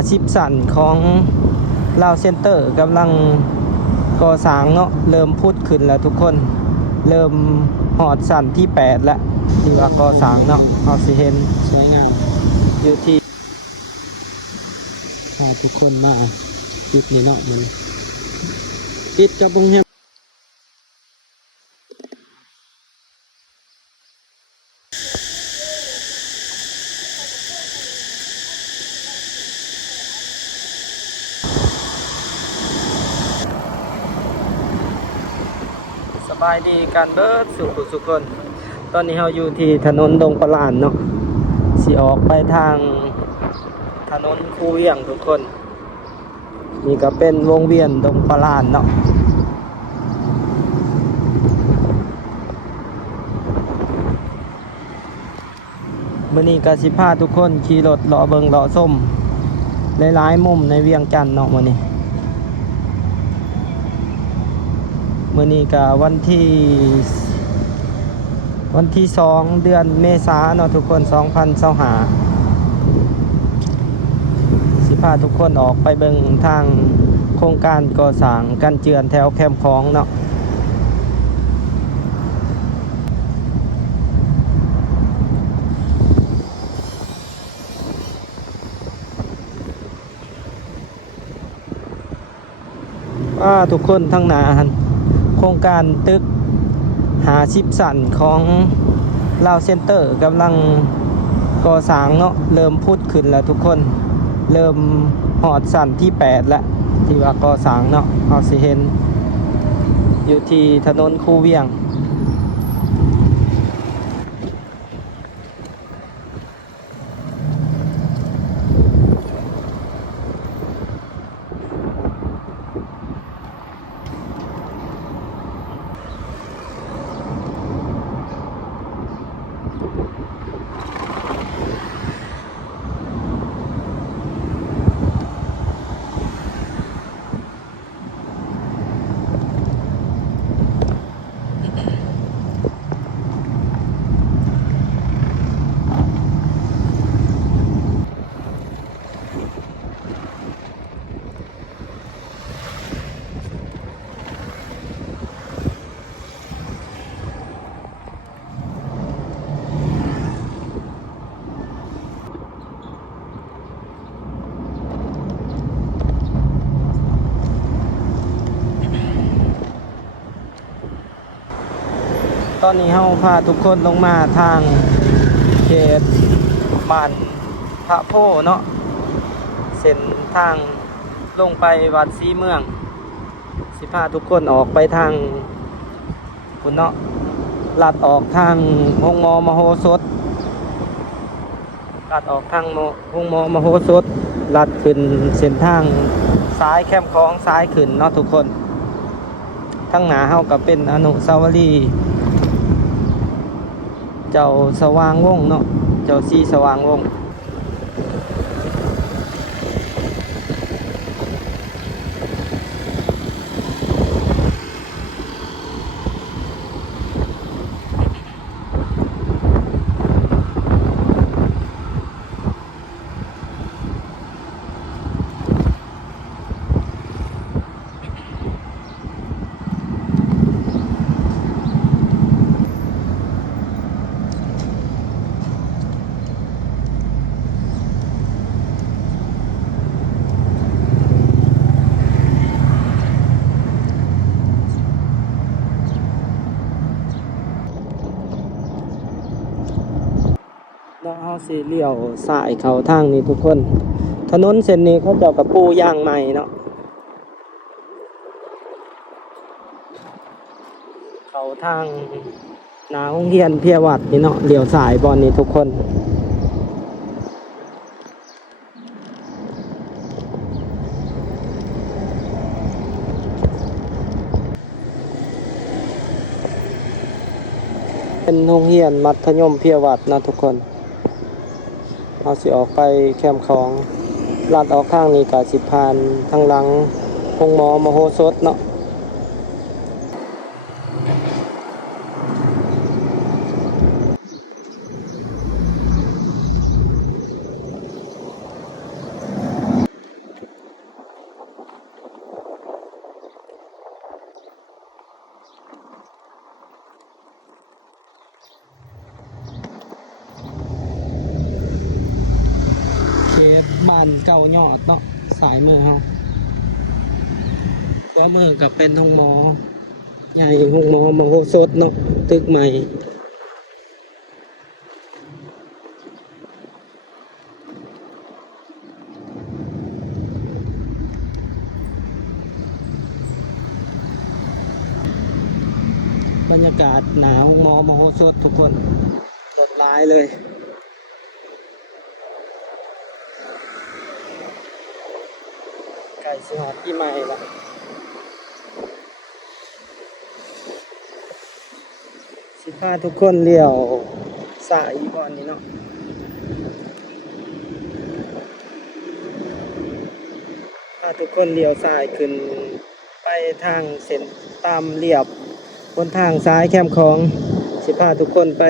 50สั่นของลาวเซ็นเตอร์กำลังก่อสร้างเนาะเริ่มพุดขึ้นแล้วทุกคนเริ่มหอดสั่นที่8แล้วที่ว่าก่อสร้างเนาะเอาสิเห็นสวยงามอยู่ที่พาทุกคนมาจุดนี้เนาะมันติดกับโรงเรียนสบายดีกันเบิดสุขคนตอนนี้เราอยู่ที่ถนนดงปลานเนาะสิออกไปทางถนนคูเวียงทุกคนนี่ก็เป็นวงเวียนดงปลานเนาะมื้อนี้ก็สิพาทุกคนขี่รถเลาะเบิงเลาะส้มหลายๆมุมในเวียงจันทน์เนาะมื้อนี้ก็วันที่2เดือนเมษายนเนาะทุกคน2025สิพาทุกคนออกไปเบิ่งทางโครงการก่อสร้างกันเจือนแถวแคมป์ของเนาะทุกคนทั้งหนาโครงการตึก50สั่นของลาวเซ็นเตอร์กำลังก่อสร้างเนาะเริ่มพุดขึ้นแล้วทุกคนเริ่มหอดสั่นที่8แล้วที่ว่าก่อสร้างเนาะเอาสิเห็นอยู่ที่ถนนคูเวียงตอนนี้เราพาทุกคนลงมาทางเขตบ้านพระโพเนาะเส้นทางลงไปวัดศรีเมืองสิพาทุกคนออกไปทางคุณเนาะลัดออกทางห้องมโหสถลัดออกทางห้องมโหสถลัดขึ้นเส้นทางซ้ายแคมป์ของซ้ายขึ้นเนาะทุกคนทั้งหน้าเฮาก็เป็นอนุสาวรีย์เจ้าสว่างวงเนาะเจ้าซีสว่างวงแล้วเราสิเลี้ยวซ้ายเข้าทางนี้ทุกคนถนนเส้นนี้เขาเจ้ากับปูย่างใหม่เนาะเข้าทางหน้าโรงเรียนเพียวัดนี่เนาะเลี้ยวซ้ายบอนนี้ทุกคนเป็นโรงเรียนมัธยมเพียวัดนะทุกคนเราสิออกไปแคมป์ของลัดออกข้างนี้ก็สิผ่านทางหลังห้องมโหสถเนาะ ต านเก่ายอดเนาะสายมือเฮาขวามือกับเป็นห้องหมอใหญ่ห้องหมอมโหสถเนาะตึกใหม่บรรยากาศหนาวมอมโหสถทุกคนหดร้ายเลยไก่สิหอดปีใหม่ละสิพาทุกคนเลี้ยวสายก่อนนี้เนาะพาทุกคนเลี้ยวสายขึ้นไปทางเส้นตามเรียบบนทางซ้ายแคมป์ของสิพาทุกคนไป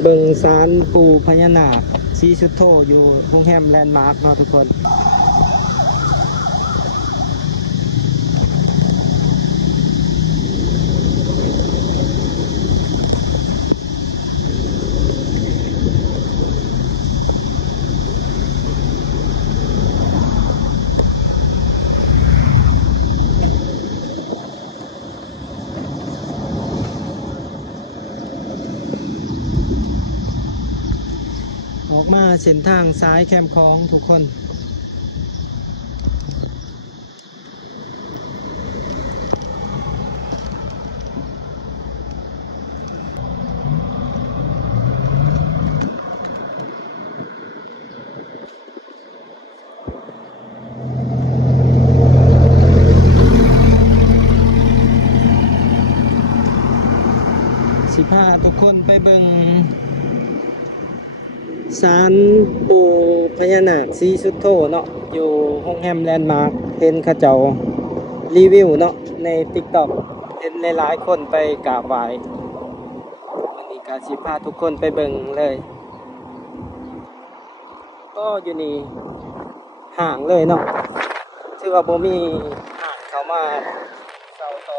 เบิ่งศาลปู่พญานาคศรีสุโธอยู่โรงแรมแลนด์มาร์คเนาะทุกคนออกมาเส้นทางซ้ายแคมป์ของทุกคนสิพาทุกคนไปเบิ่งศาลปู่พญานาคศรีสุโธเนาะอยู่โรงแรมแลนด์มาร์คเห็นเขาเจ้ารีวิวเนาะใน TikTok เห็นหลายๆคนไปกราบไหว้วันนี้ก็สิพาทุกคนไปเบิ่งเลยก็อยู่นี่ห่างเลยเนาะถือว่าบ่มีห่างเข้ามาเซาต่อ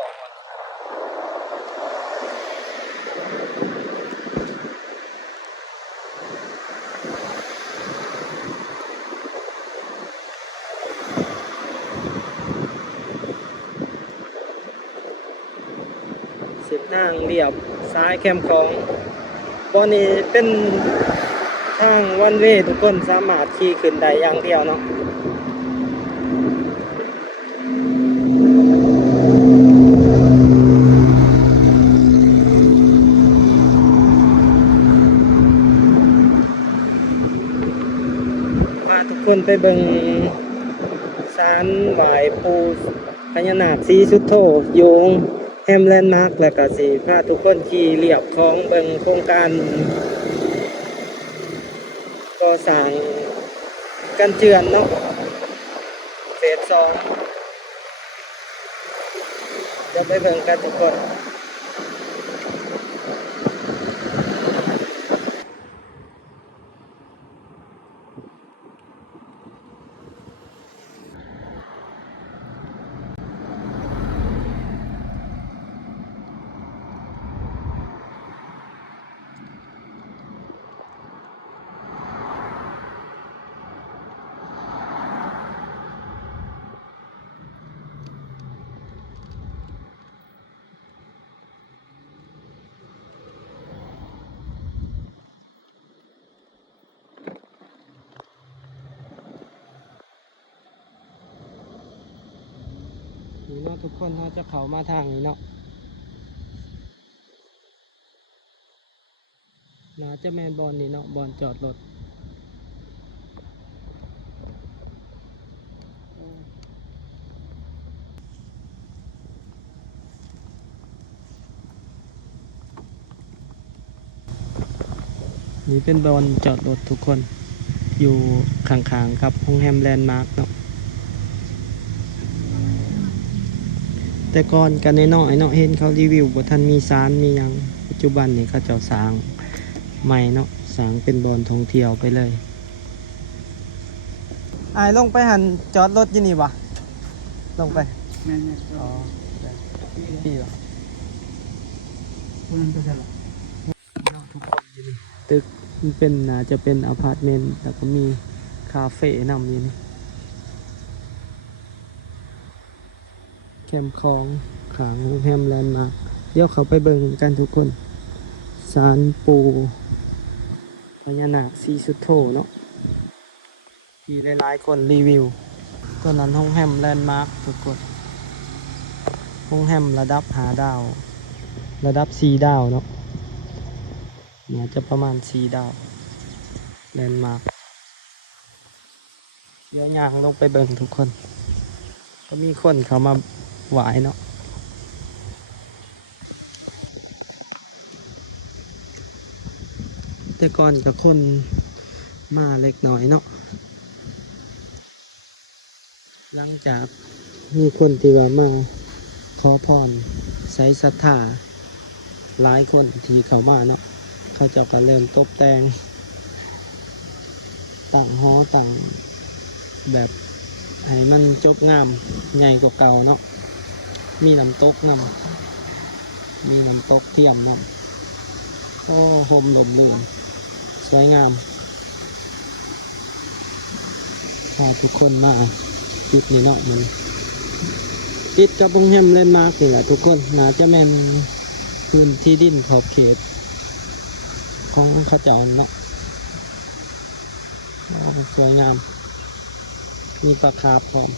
เส้นทางเรียบซ้ายแคมป์ของบอนนี้เป็นทางวันเวทุกคนสามารถขี่ขึ้นได้อย่างเดียวเนาะมาทุกคนไปเบิ่งศาลไหว้ปู่พญานาคศรีสุโธอยู่แฮมแลนด์มาร์คแล้วก็สิพาทุกคนขี่เรียบคลองเบิ่งโครงการก่อสร้างกันเจือนเนาะเฟส2จะไปเบิ่งกันทุกคนนี่เนาะทุกคนเราจะเข้ามาทางนี้เนาะน่าจะแมนบอลนี่เนาะบอลจอดรถนี่เป็นบอลจอดรถทุกคนอยู่ข้างๆกับโรงแรมแลนด์มาร์คเนาะแต่ก่อนกันน้อยๆเนาะเห็นเขารีวิวบ่ทันมีศาลมีหยังปัจจุบันนี่เขาเจ้าสร้างใหม่เนาะสร้างเป็นบอลท่องเที่ยวไปเลยอายลงไปหันจอดรถยี่นี่วะลงไปแม่นอ๋อพี่เหรอมันก็ใช่หรอทุกคนยี่นี่ตึกมันเป็นน่าจะเป็นอพาร์ตเมนต์แล้วก็มีค าเฟ่นำอยู่นี่แคมป์คลองขางโรงแรมแลนด์มาร์คเดี๋ยวเขาไปเบิ่งกันทุกคนศาลปูพญานาคสีสุดโธเนาะที่หลายๆคนรีวิวตัวนั้นโรงแรมแลนด์มาร์คทุกคนโรงแรมระดับ5 ดาวระดับ4 ดาวเนาะน่าจะประมาณ4 ดาวแลนด์มาร์คเดี๋ยวย่างลงไปเบิ่งทุกคนก็มีคนเขามาไหวเนาะแต่ก่อนกับคนมาเล็กน้อยเนาะหลังจากมีคนที่ว่ามาขอพรใส่ศรัทธาหลายคนที่เขามาเนาะเขาเจะก็เริ่มตกแต่งตั้งหอตั้งแบบให้มันจบงามใหญ่กว่าเก่าเนาะมีน้ำตกนำมีน้ำตกเทียมนำโอ้โฮมลมเรือนสวยงามพาทุกคนมาจุดนี้เนาะมันติดกับโรงแรมแลนด์มาร์คนี่แหละทุกคนน่าจะแม่นพื้นที่ดินขอบเขตของข้าเจ้าเนาะสวยงามมีปลาคาร์ฟพร้อม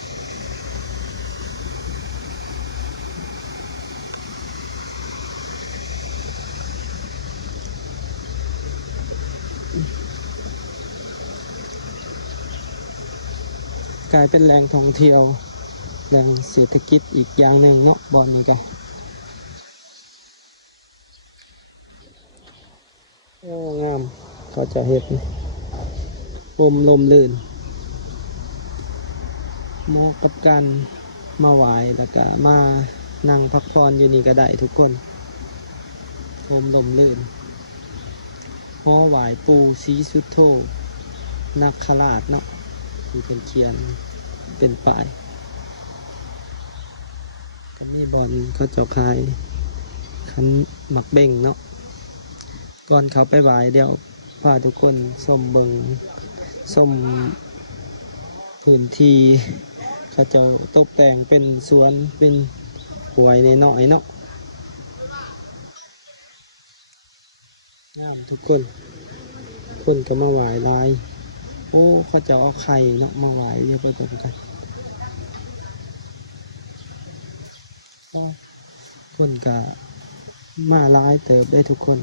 กลายเป็นแหล่งท่องเที่ยวแหล่งเศรษฐกิจอีกอย่างหนึ่งเนาะบ่อนนี้กันโอ้งามเขาจะเห็ดลมลื่นเหมาะกับการมาไหว้แล้วก็มานั่งพักผ่อนอยู่นี่ก็ได้ทุกคนลมลื่นหอไหว้ปูศรีสุโธนาคราชเนาะที่เป็นเขียนเป็นป้ายก็มีบอลเขาเจ้าขายขันหมักเบ่งเนาะก่อนเขาไปไหว้เดี๋ยวพาทุกคนส้มเบิงส้มพื้นที่เขาเจ้าตกแต่งเป็นสวนเป็นหวยในน้อยเนาะงามทุกคนคนก็มาไหว้ลายโอ้เขาเจ้าเอาไข่เนาะมาไหว้เรียบร้อยกันคนก็มาหลายเติบได้ทุกคน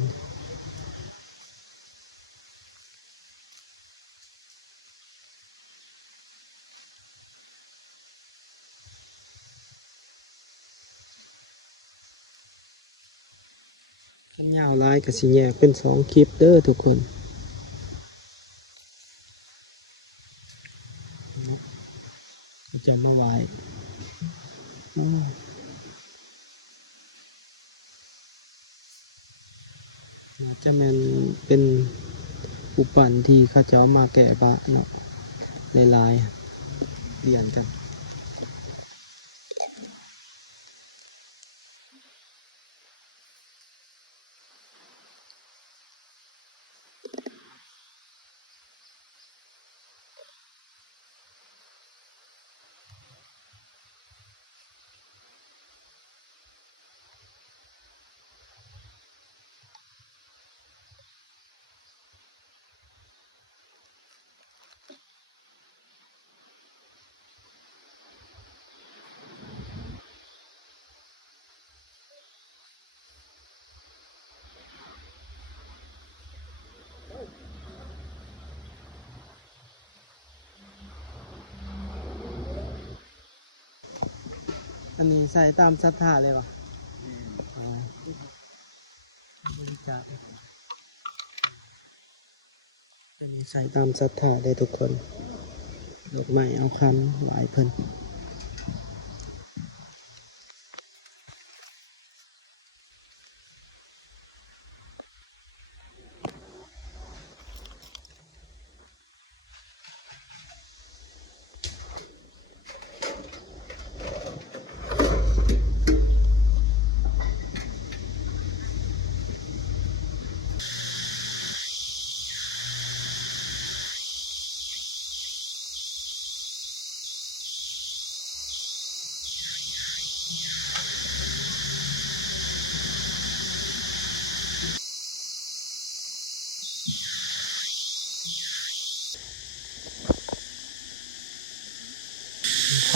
ขันยาวหลายก็สิแยกเป็น2 คลิปเด้อทุกคนจะมาไหว้อาจจะเป็นอุปปันที่เขาจะเอามาแก่พระเนาะหลายๆเรียนกัน อันนี้ใส่ตามศรัทธาเลยวะบริจาคอันนี้ใส่ตามศรัทธาเลยทุกคนดอกไม้เอาคำไหวเพิ่น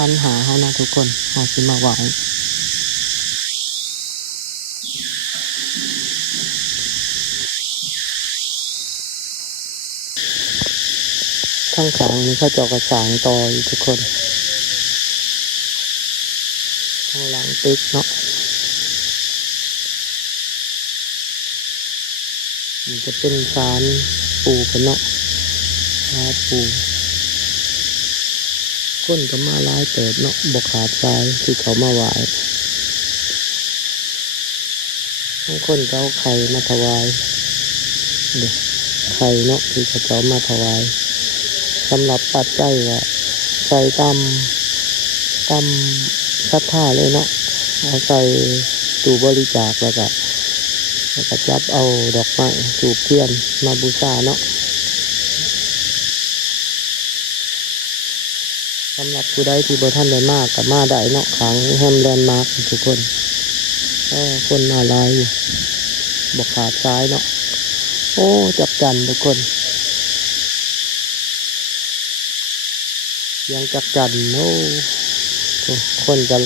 พันหาเขานะทุกคนเอาสิมาไหวข้างขางนี้เขาเจาะกระสางต่ออยู่ทุกคนข้างหลังตึกเนาะมันจะเป็นศาลปูกันเนาะศาลปูก้นก็มาลายเติบเนาะบกขาดทรายที่เขามาไหวบางคนก็เอาไข่มาถวายเดี๋ยวไข่เนาะที่เขามาถวายสำหรับปัจจัยก็ใส่ตำศรัทธาเลยเนาะเอาใส่ตู้บริจาคแล้วก็จับเอาดอกไม้จูบเทียนมาบูชาเนาะสำหรับผู้ใดที่บ่ท่านได้มากกับมาได้เนาะขังแฮมแลนด์มาร์คทุกคนคนมาลายอยู่บอกขาดซ้ายเนาะโอ้จับจันทุกคนยังจับจันโอ้คนจะ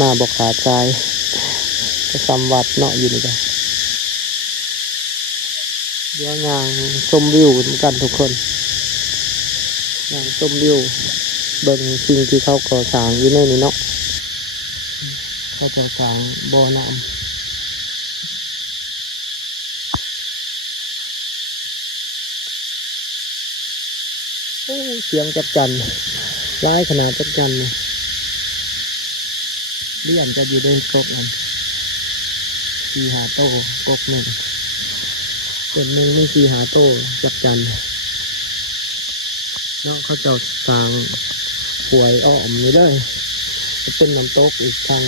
มาบอกขาดซ้ายจะสำวัดเนาะอยู่นี่จ้ะเดี๋ยวยางชมวิวเหมือนกันทุกคนยางชมวิวเบิ่งสิ่งที่เขาก่อสร้างอยู่ในนี้เนาะเขาจะสร้างบ่อน้ำโอ้เสียงจับจันร้ายขนาดจับจันเลยเลี้ยนจะอยู่ในกกนั้น4-5 โต้กกหนึ่งเป็นหนึ่งไม่4-5 โต้จับจันเนาะเขาจะสร้างหวยอ้อมนี่เลยจะเป็นน้ำตกอีกทาง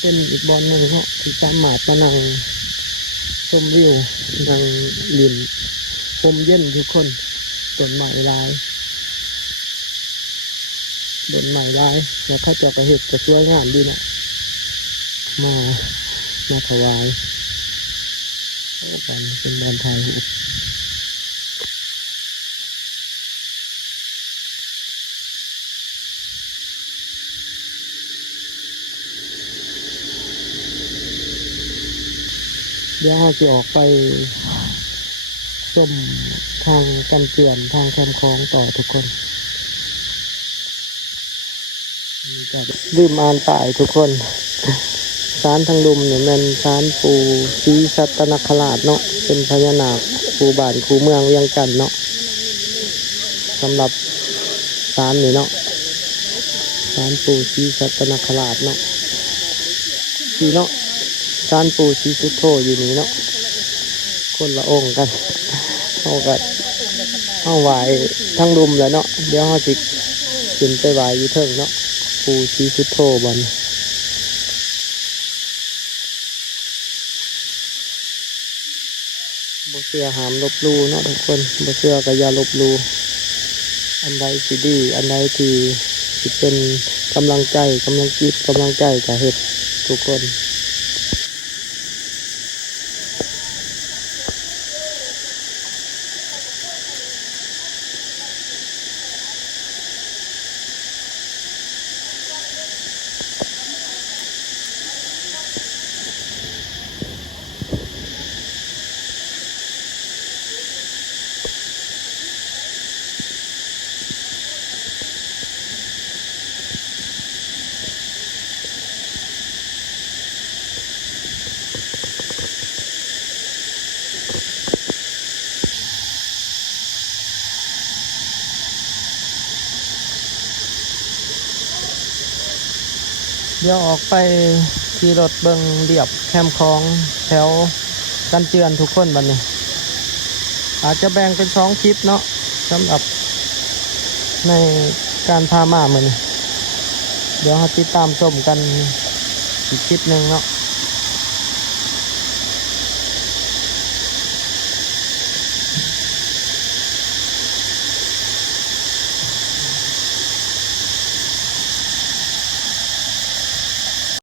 เป็นอีกบอลหนึ่งเนาะที่สามารถมานั่งชมวิวนั่งลินลมเย็นทุกคนต้นไม้ลายต้นไม้ลายแล้วถ้าจะกระเห็ดจะสวยงามดีนะมาถวายโอ้กันเป็นบอลไทยเดี๋ยวเราจะออกไปชมทางกันเตือนทางแคมคลองต่อทุกคนดื่มอ่านป่ายทุกคนศาลทางลุมเนี่ยมันศาลปู่ศรีสัตนคราชเนาะเป็นพญานาคปู่บ้านปู่เมืองเวียงจันทน์เนาะสำหรับศาลนี่เนาะศาลปู่ศรีสัตนคราชเนาะที่เนาะศาลปู่ศรีสุโธอยู่นี่เนาะคนละองค์กันเอาไหวทั้งรุมแล้วเนาะเดี๋ยวเขาจิขึ้นไปไหวอยู่เทิงเนาะปู่ศรีสุโธบอนบ่เชื่อหามลบลูเนาะทุกคนบ่เชื่อก็อย่าลบลูอันใดสิดีอันใดที่สิเป็นกำลังใจกำลังจิตกำลังใจก็เฮ็ดทุกคนเดี๋ยวออกไปขี่รถเบิงเรียบแคมคลองแถวกันเจือนทุกคนวันนี้อาจจะแบ่งเป็น2 คลิปเนาะสำหรับในการพามาเหมือนเดี๋ยวติดตามชมกันอีกคลิปหนึ่งเนาะ